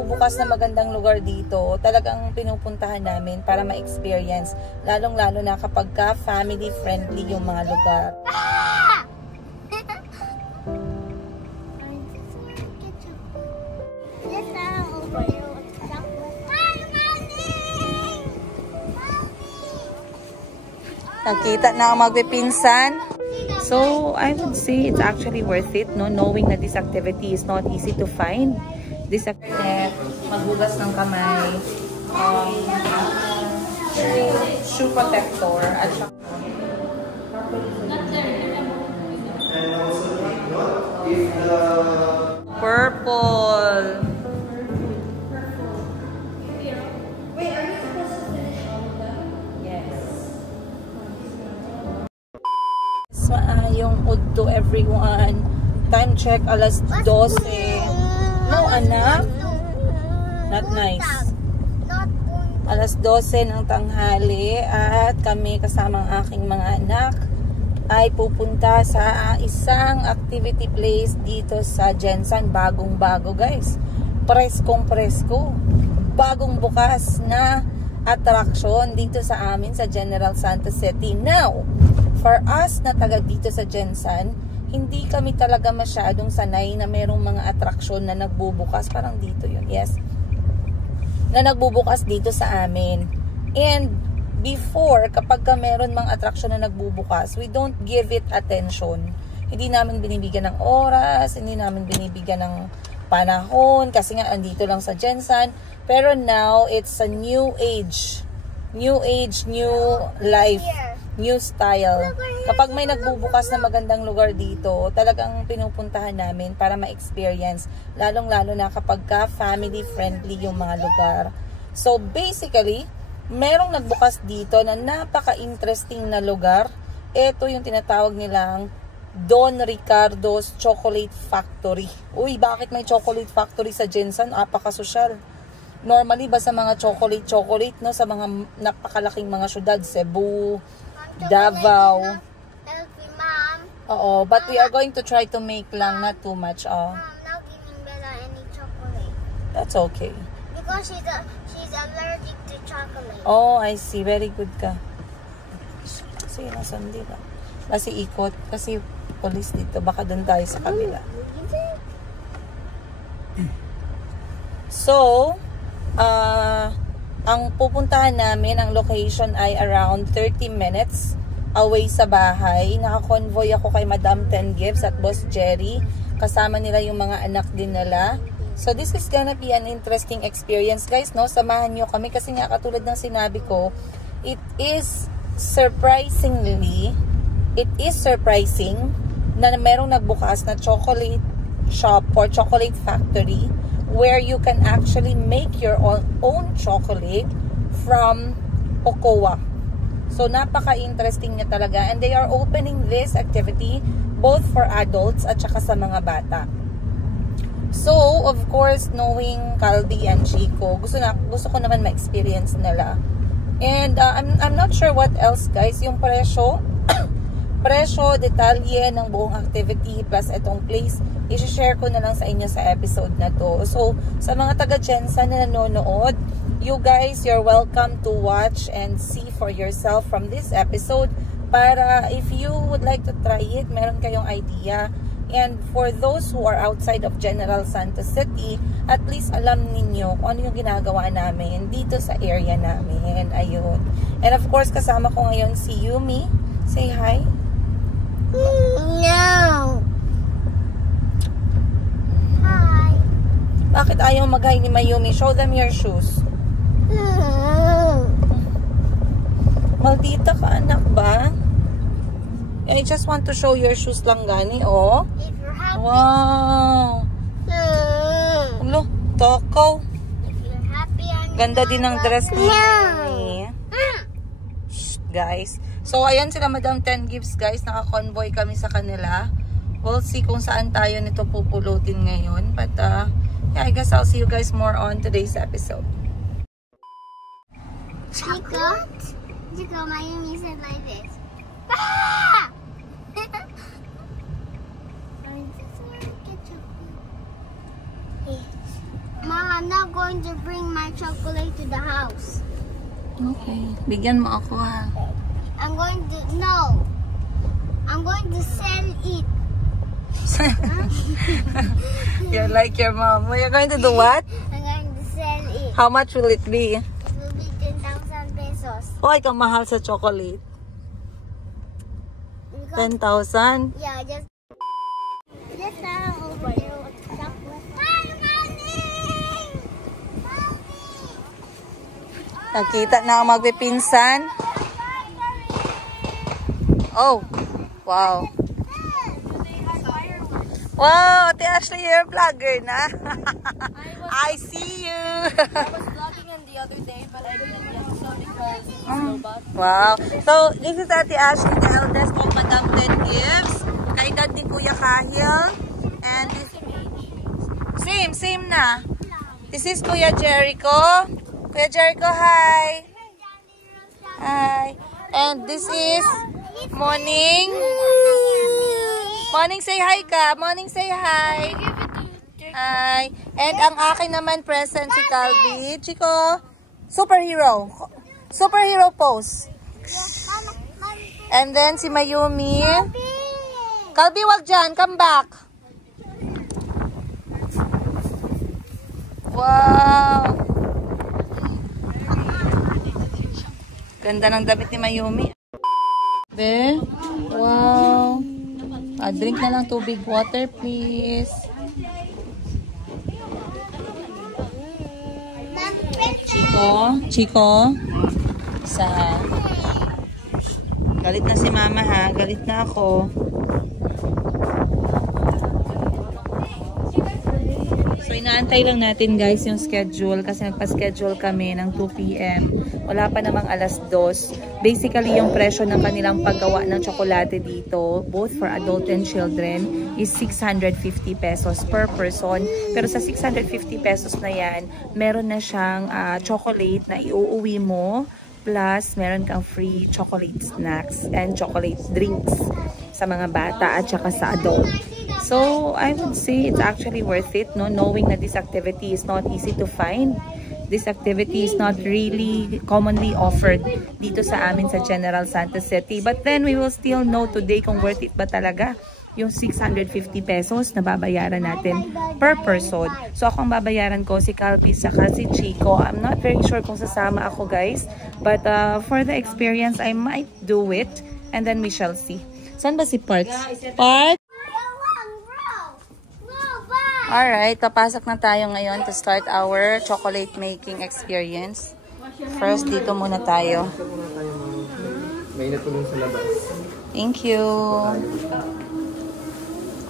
nagbubukas na magandang lugar dito, talagang pinupuntahan namin para ma-experience. Lalong-lalo na kapag ka family-friendly yung mga lugar. Nakita na ang magpipinsan. So, I would say it's actually worth it, no? Knowing that this activity is not easy to find. This activity, maghugas ng kamay, shoe protector, at purple. Maayong udto everyone. Time check, alas 12. No, anak. Not nice. Alas 12 ng tanghali at kami kasamang aking mga anak ay pupunta sa isang activity place dito sa Jensan. Bagong-bago, guys. Preskong presko. Bagong bukas na attraction dito sa amin sa General Santos City. Now, for us na taga dito sa Jensan, hindi kami talaga masyadong sanay na merong mga atraksyon na nagbubukas. Parang dito yun, yes. Na nagbubukas dito sa amin. And before, kapag ka meron mga atraksyon na nagbubukas, we don't give it attention. Hindi namin binibigyan ng oras, hindi namin binibigyan ng panahon, kasi nga andito lang sa Jensan. Pero now, it's a new age. New age, new life. New style. Kapag may nagbubukas na magandang lugar dito, talagang pinupuntahan namin para ma-experience. Lalong-lalo na kapag ka family-friendly yung mga lugar. So, basically, merong nagbukas dito na napaka-interesting na lugar. Ito yung tinatawag nilang Don Ricardo's Chocolate Factory. Uy, bakit may chocolate factory sa Jensan? Apaka-sosyal. Normally ba sa mga chocolate, no? Sa mga napakalaking mga syudad, Cebu, Davao. Oo, but we are going to try to make lang, not too much. Mom, not giving Bella any chocolate. That's okay. Because she's allergic to chocolate. Oh, I see. Very good ka. Kasi nasan dito. Kasi ikot. Kasi police dito. Baka doon tayo sa kabila. So, ang pupuntahan namin, ang location ay around 30 minutes away sa bahay. Naka-convoy ako kay Madam Ten Gives at Boss Jerry. Kasama nila yung mga anak din nila. So this is gonna be an interesting experience, guys, no? Samahan nyo kami kasi nga katulad ng sinabi ko, it is surprising na merong nagbukas na chocolate shop or chocolate factory where you can actually make your own chocolate from cocoa. So, napaka-interesting niya talaga. And they are opening this activity both for adults at saka sa mga bata. So, of course, knowing Calby and Chico, gusto ko naman ma-experience nila. And I'm not sure what else, guys. Yung presyo, detalye ng buong activity plus itong place, i-share ko na lang sa inyo sa episode na to. So, sa mga taga-Jensan na nanonood, you guys, you're welcome to watch and see for yourself from this episode para if you would like to try it, meron kayong idea. And for those who are outside of General Santos City, at least alam ninyo kung ano yung ginagawa namin dito sa area namin. Ayun. And of course, kasama ko ngayon si Yumi. Say hi. No. Hi. Bakit ayaw mag-hi ni Mayumi? Show them your shoes. Maldita ka, anak ba? I just want to show your shoes lang gani, oh. If you're happy. Wow. Ulo, takaw. If you're happy on Ganda din ng dress ni guys. So, ayan sila Madam Ten Gives, guys. Naka-convoy kami sa kanila. We'll see kung saan tayo nito pupulutin ngayon. But, yeah, I guess I'll see you guys more on today's episode. Chico, Mayumi said like this. Ah! I just want to get chocolate. Mom, I'm not going to bring my chocolate to the house. Okay. Bigyan mo ako ha. I'm going to, no. I'm going to sell it. You're like your mom. You're going to do what? I'm going to sell it. How much will it be? It will be 10,000 pesos. Oh, ikaw mahal sa chocolate. Because, 10,000? yeah, just over there with chocolate. Hi, Mommy! Nakita na ang magpipinsan. Oh, wow. Wow, Ate Ashley, you're a vlogger na. I see you. I was vlogging on the other day, but I didn't get so because it's robot. Wow. So, this is Ate Ashley, the eldest of Madam Ten Gives. Kaedad ni Kuya Kahil. And this, same na. This is Kuya Jericho. Kuya Jericho, hi. Hi. And this is Morning. Morning, say hi ka. Morning, say hi. Hi. And ang akin naman present si Calvi. Chico, superhero. Superhero pose. And then si Mayumi. Calvi, wag dyan. Come back. Wow. Ganda ng damit ni Mayumi. Be? Wow. Drink na lang tubig. Water, please. Chico. Isa ha. Galit na si mama ha. Galit na ako. So, inaantay lang natin guys yung schedule kasi nagpa-schedule kami ng 2 PM. Wala pa namang alas 2. Basically, yung presyo ng kanilang paggawa ng tsokolate dito, both for adult and children, is 650 pesos per person. Pero sa 650 pesos na yan, meron na siyang chocolate na iuuwi mo, plus meron kang free chocolate snacks and chocolate drinks sa mga bata at saka sa adult. So, I would say it's actually worth it, no? Knowing that this activity is not easy to find. This activity is not really commonly offered dito sa amin sa General Santos City. But then, we will still know today kung worth it ba talaga yung 650 pesos na babayaran natin per person. So, ako ang babayaran ko si Calvi saka si Chico. I'm not very sure kung sasama ako, guys. But for the experience, I might do it. And then we shall see. Saan ba si Parks? Parks? Alright, papasok na tayo ngayon to start our chocolate making experience. First, dito muna tayo. Mainit po dun sa labas. Thank you.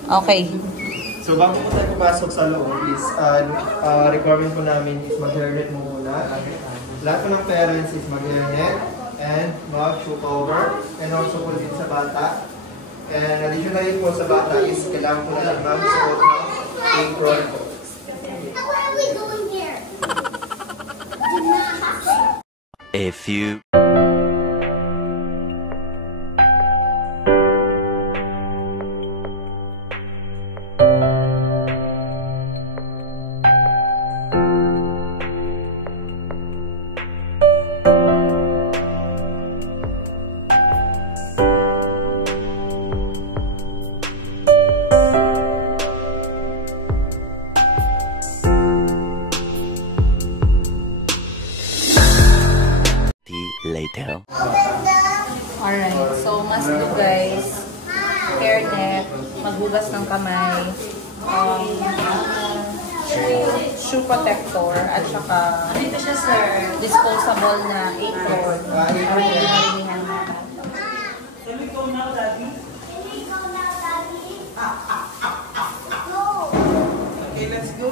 Okay. So, bago po tayo pumasok sa loob is, requirement po namin is mag-hairnet mo muna. Lahat po ng parents is mag-hairnet and mag-shoot over. And also po din sa bata. And additionally po sa bata is kailangan po natin mag-suot ng apron. Where are we going here? A few. Later. Alright, so must do guys. Hairnet, maghugas ng kamay, shoe protector, at saka disposable na apron. Okay, let's go.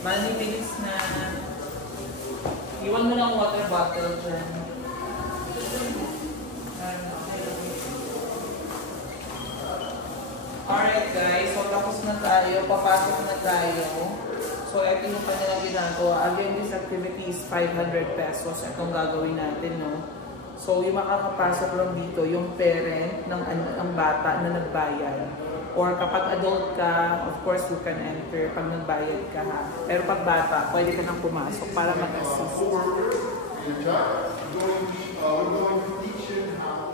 Malinis na. Iwan mo lang water bottle dyan. Alright guys, so tapos na tayo. Papasok na tayo. So ito yung kanilang ginagawa. Again, this activity is 500 pesos. Itong gagawin natin, no? So, yung makakapasok lang dito, yung parent ng bata na nagbayad. Or kapag adult ka, of course, you can enter pag nagbayad ka ha. Pero pag bata, pwede ka nang pumasok para mag-assist. Good job. We're going to teach you how.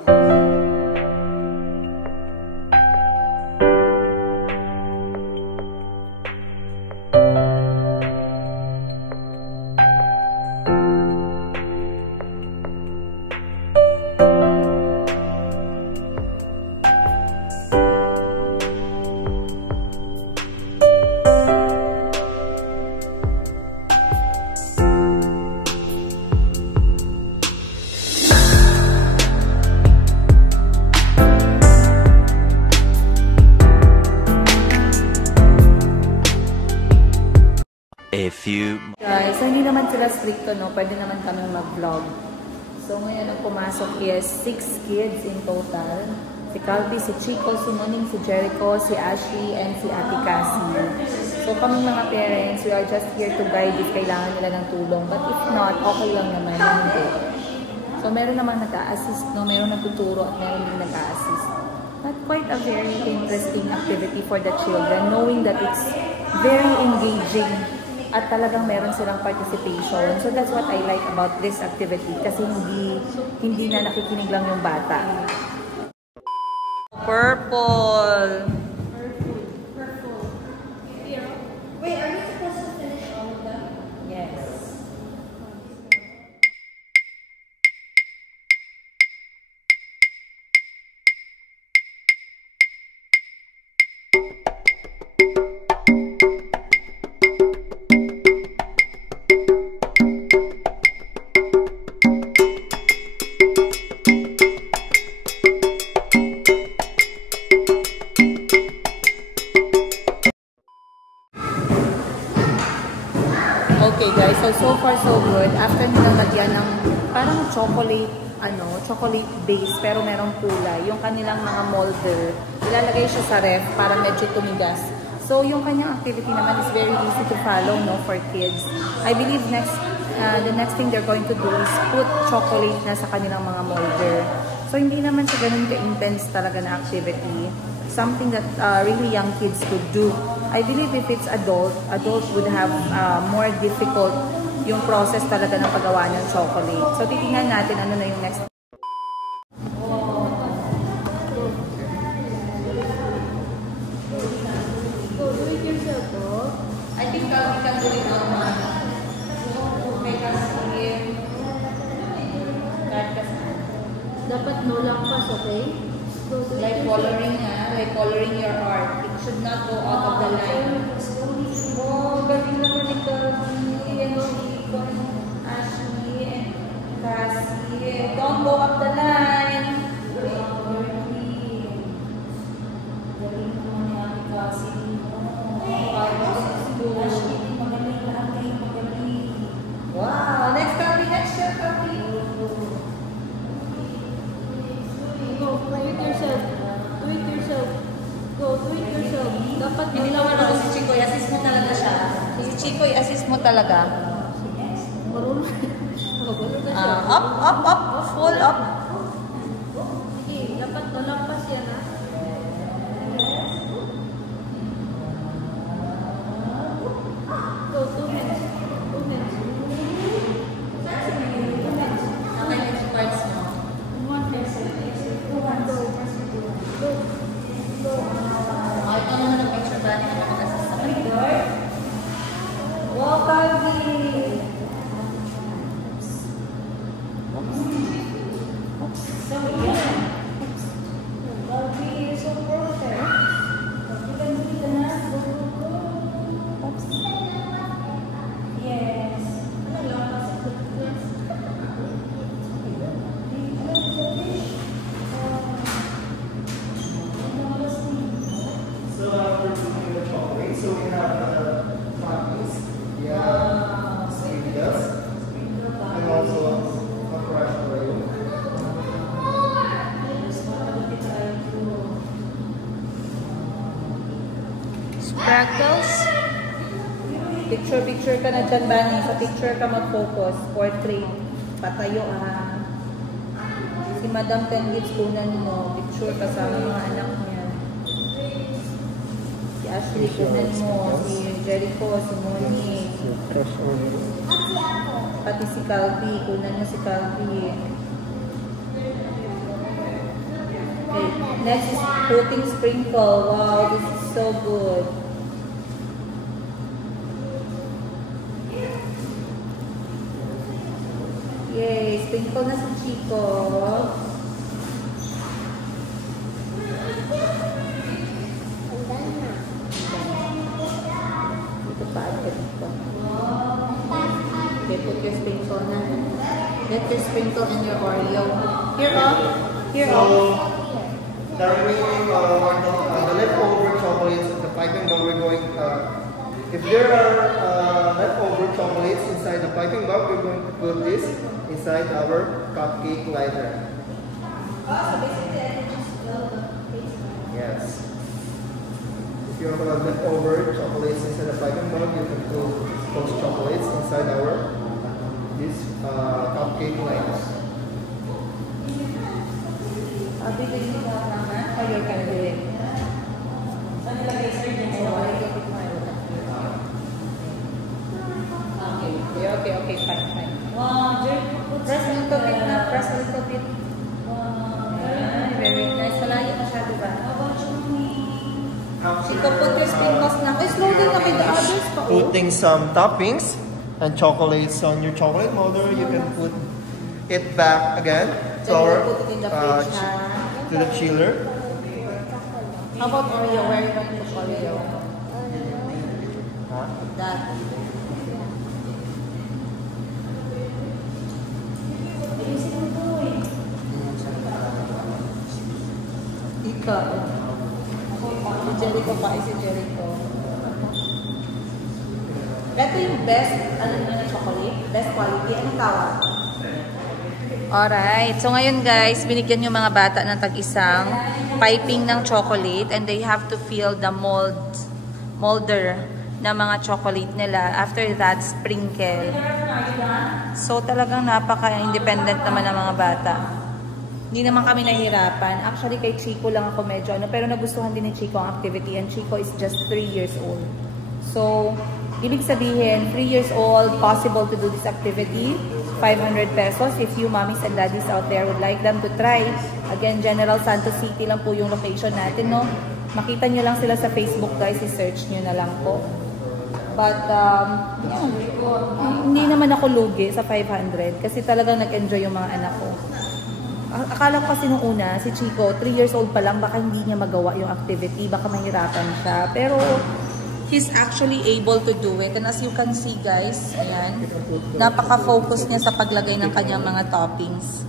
A few. Guys, so hindi naman sila stricto, no? Pwede naman kami mag-vlog. So ngayon ang pumasok is 6 kids in total. Si Calvi, si Chico, si Moning, si Jericho, si Ashley, and si Ate Cassie. So kami mga parents, we are just here to guide if kailangan nila ng tulong. But if not, okay lang naman. Hindi. So meron naman nag-a-assist, no? Meron nagtuturo at meron din nag-a-assist. But quite a very interesting activity for the children, knowing that it's very engaging at talagang meron silang participation. So that's what I like about this activity kasi hindi na nakikinig lang yung bata. Purple. Wait, are we supposed to finish all of them? Yes. Okay guys, so far so good. After nilang lagyan ng parang chocolate base pero merong kulay. Yung kanilang mga molder, ilalagay siya sa ref para medyo tumigas. So yung kanyang activity naman is very easy to follow, no, for kids. I believe the next thing they're going to do is put chocolate na sa kanilang mga molder. So hindi naman siya ganun ka-intense talaga na activity. Something that really young kids could do. I believe if it's adults would have more difficult yung process talaga ng paggawa ng chocolate. So titingnan natin ano na yung next. I think we can do it naman. Make us here. Dapat no lampas, okay? Like coloring your art. It should not go out of the line. Oh, galing naman ni Calvi, and Chico, Ashley, and Cassie. Don't go up the line. Galing naman ni Ate Cassie. Ashley, magaling lahat kayo, magaling. Wow! Next year, Calvi. Go, do it yourself. Do it yourself. Go, do it yourself. Dapat Hindi naman ako si Chico, i-assist mo talaga siya. Si Chico, i-assist mo talaga. marunong. Up, full up. Sige, dapat no lampas yan, ha? Go, 2 minutes. 2 minutes. 2 minutes. Okay, next parts mo. 1 minute. Go. Go. Ito naman ang picture ba niya? Nakaka-assist sa corridor. Wow, Calvi! So, yeah. Calvi, you're so perfect. You can do it na. Go. Oops. Yes. So we're doing the chocolate. So we have toppings, sweetness, and also a crushed Oreo. Sprinkles. Picture ka na dyan, Bani. Sa picture ka mag-focus. Portrait. Patayo, Madam Tengits, kunan mo. Picture kasama mga anak niya. Si Ashley, kunan mo. Si Jericho, si Moni. Pati si Calvi, kunan mo si Calvi. Okay, next is putting sprinkle. Wow, this is so good. Yay, sprinkle na si Chico. Dito pa agad ito. Okay, put your sprinkle na. Let your sprinkle in your Oreo. Here up. Here up. The remaining the leftover chocolates at the piping bag, we're going. If there are leftover chocolates inside the piping bag, we're going to put this inside our cupcake lighter. Yes. If you have leftover chocolates inside the piping bag, you can put those chocolates inside our cupcake lighters. Bibili mo naman? Or you're gonna do it? Saan nilagay, sir? Okay, fine. Wow, Press a little bit na, press a little bit. Wow, Very nice. Malayo na siya, diba? How about you? Chico, put your sprinkles na. Ay, slow down na kay the others pa. Putting some toppings and chocolates on your chocolate molder, you can put it back again to our Put it in the fridge, to the chiller. How about Oreo? Where are you going to put Oreo? That. Ikaw. Si Jericho pa, si Jericho. Ito yung best, chocolate? Best quality. Anong tawag? Alright. So ngayon guys, binigyan yung mga bata ng tag-isang piping ng chocolate and they have to fill the molder ng mga chocolate nila. After that, sprinkle. So talagang napaka-independent naman ng mga bata. Hindi naman kami nahihirapan. Actually, kay Chico lang ako medyo pero nagustuhan din ni Chico ang activity and Chico is just 3 years old. So, ibig sabihin, 3 years old, possible to do this activity. 500 pesos if you mommies and daddies out there would like them to try. Again, General Santos City lang po yung location natin, no? Makita nyo lang sila sa Facebook, guys. I-search nyo na lang po. But, hindi naman ako lugi sa 500 kasi talagang nag-enjoy yung mga anak ko. Akala ko kasi nung una, si Chico, 3 years old pa lang, baka hindi niya magawa yung activity, baka mahirapan siya. Pero, he's actually able to do it. And as you can see, guys, ayan, napaka-focus niya sa paglagay ng kanyang mga toppings.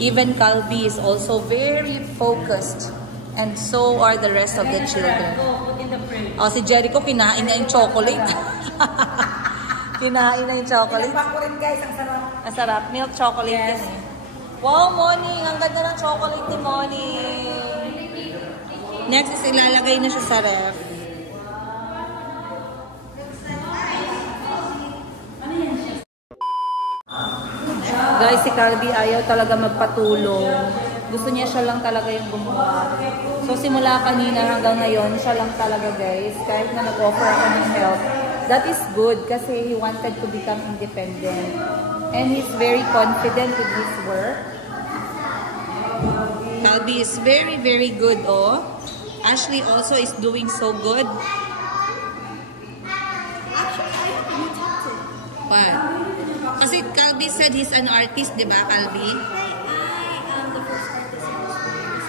Even Calvi is also very focused. And so are the rest of the children. Oh, si Jericho, kinain na yung chocolate. Kinain na yung chocolate. Pinagpako rin guys, ang sarap. Ang sarap. Milk chocolate yan eh. Wow, Moni! Ang ganda ng chocolate ni Moni! Next is ilalagay na siya sa ref. Guys, si Calvi ayaw talaga magpatulong. Gusto niya siya lang talaga yung gumawa. So simula kanina hanggang ngayon, siya lang talaga guys. Kahit na nag-offer ako ng help. That is good kasi he wanted to become independent. And he's very confident with his work. Calvi is very, very good, oh. Ashley also is doing so good. What? Kasi Calvi said he's an artist, di ba, Calvi? I am the first artist in this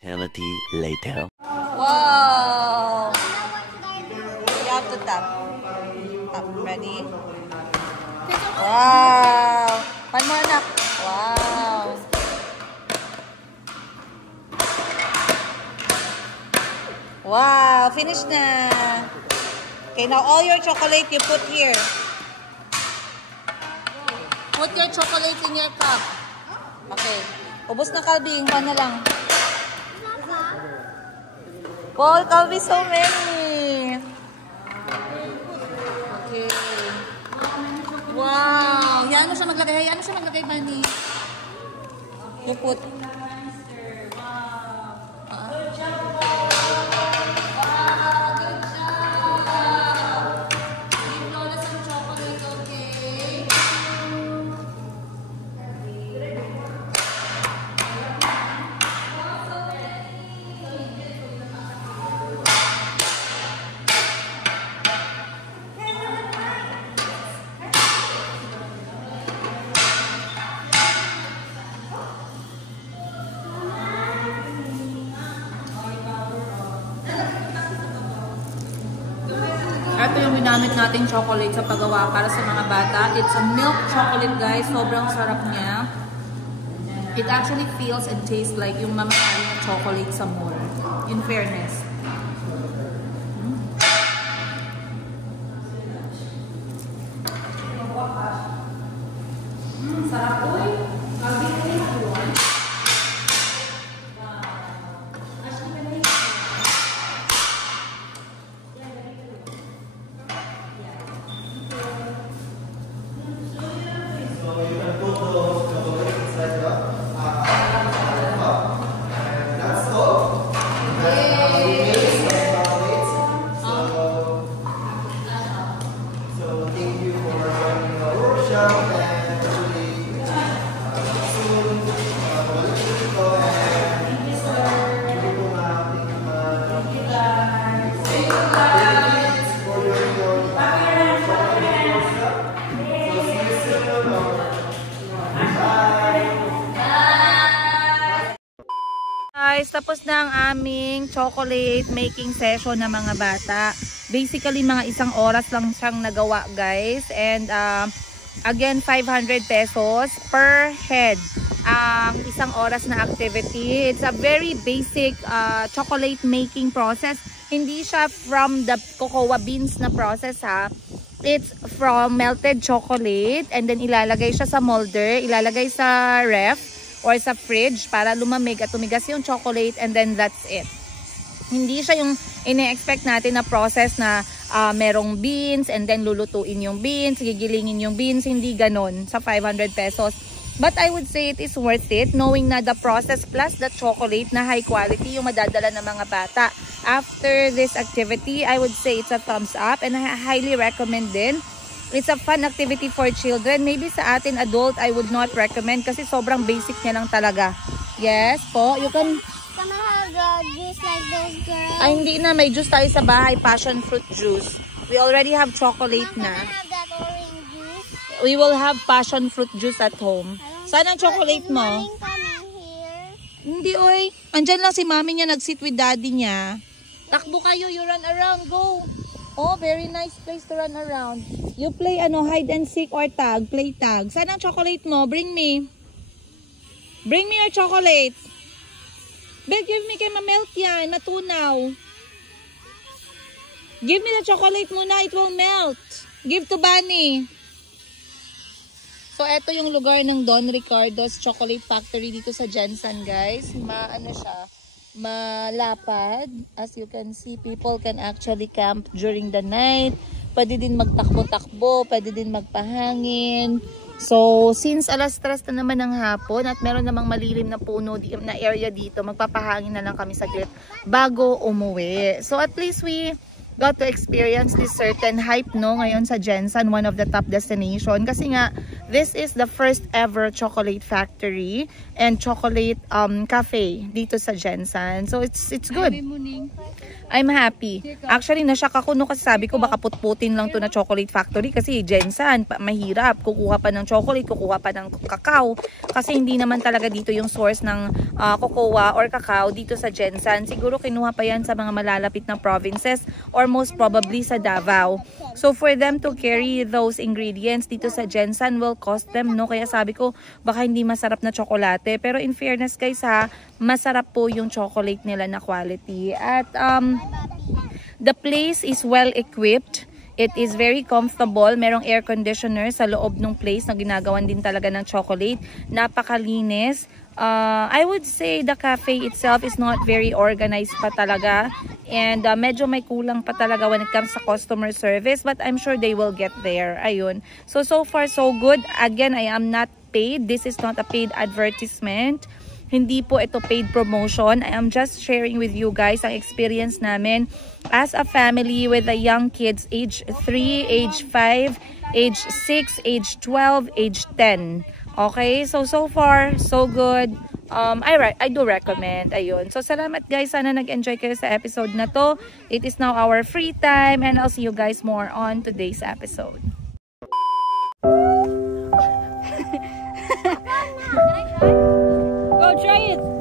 Eternity later. Wow! You have to tap. Tap. Ready? Wow! One more anak. Wow! Wow! Finish na! Okay, now all your chocolate you put here. Put your chocolate in your cup. Okay. Ubus na, Calvi. Yung na lang. Wow, Calvi, so many. Okay. Hayaan mo siya maglagay, Bunny. You put. Ito yung ginamit nating chocolate sa paggawa para sa mga bata. It's a milk chocolate, guys. Sobrang sarap niya. It actually feels and tastes like yung mamahali ng chocolate sa mall. In fairness. Sarap po eh. Guys, tapos na ang aming chocolate making session ng mga bata. Basically, mga 1 oras lang siyang nagawa, guys. And again, 500 pesos per head ang 1 oras na activity. It's a very basic chocolate making process. Hindi siya from the cocoa beans na process, ha. It's from melted chocolate and then ilalagay siya sa molder, ilalagay sa ref or sa fridge para lumamig at tumigas yung chocolate, and then that's it. Hindi siya yung ine-expect natin na process na merong beans and then lulutuin yung beans, gigilingin yung beans. Hindi ganon sa 500 pesos. But I would say it is worth it knowing na the process plus the chocolate na high quality yung madadala ng mga bata. After this activity, I would say it's a thumbs up and I highly recommend din. It's a fun activity for children. Maybe sa atin adult, I would not recommend kasi sobrang basic niya lang talaga. Yes po, you can... Can I have juice like this, girl? Ay, hindi na. May juice tayo sa bahay. Passion fruit juice. We already have chocolate Mom, na. can I have that orange juice? We will have passion fruit juice at home. Saan ang chocolate mo? Morning coming here. Hindi, oy. Andyan lang si mami niya nag-sit with daddy niya. Takbo kayo. You run around. Go. Oh, very nice place to run around. You play hide and seek or tag. Play tag. Saan ang chocolate mo? Bring me. Bring me your chocolate. Bel, give me kay ma-melt yan. Matunaw. Give me the chocolate muna. It will melt. Give to Bunny. So, eto yung lugar ng Don Ricardo's Chocolate Factory dito sa Jensen, guys. Malapad. As you can see, people can actually camp during the night. Pwede din magtakbo-takbo, pwede din magpahangin. So, since alas 3 na naman ng hapon at meron namang malilim na puno na area dito, magpapahangin na lang kami saglit bago umuwi. So, at least we got to experience this certain hype, no, ngayon sa Jensen, one of the top destination. Kasi nga, this is the first ever chocolate factory and chocolate cafe dito sa Jensen. So, it's good. I'm happy. Actually, nashock ako no kasi sabi ko baka putputin lang to na chocolate factory kasi Jensen, mahirap. Kukuha pa ng chocolate, kukuha pa ng cacao. Kasi hindi naman talaga dito yung source ng cocoa or cacao dito sa Jensen. Siguro kinuha pa yan sa mga malalapit na provinces or most probably sa Davao. So, for them to carry those ingredients dito sa Jensen will cost them, no? Kaya sabi ko, baka hindi masarap na tsokolate. Pero in fairness guys ha, masarap po yung chocolate nila na quality. At the place is well equipped. It is very comfortable. Merong air conditioner sa loob ng place na ginagawan din talaga ng chocolate. Napakalinis. I would say the cafe itself is not very organized pa talaga. And medyo may kulang pa talaga when it comes to customer service. But I'm sure they will get there. Ayun. So far so good. Again, I am not paid. This is not a paid advertisement. Hindi po ito paid promotion. I am just sharing with you guys ang experience namin as a family with the young kids, age 3, age 5, age 6, age 12, age 10. Okay? So far, so good. I do recommend. Ayun. So, salamat guys. Sana nag-enjoy kayo sa episode na to. It is now our free time and I'll see you guys more on today's episode. Go try it.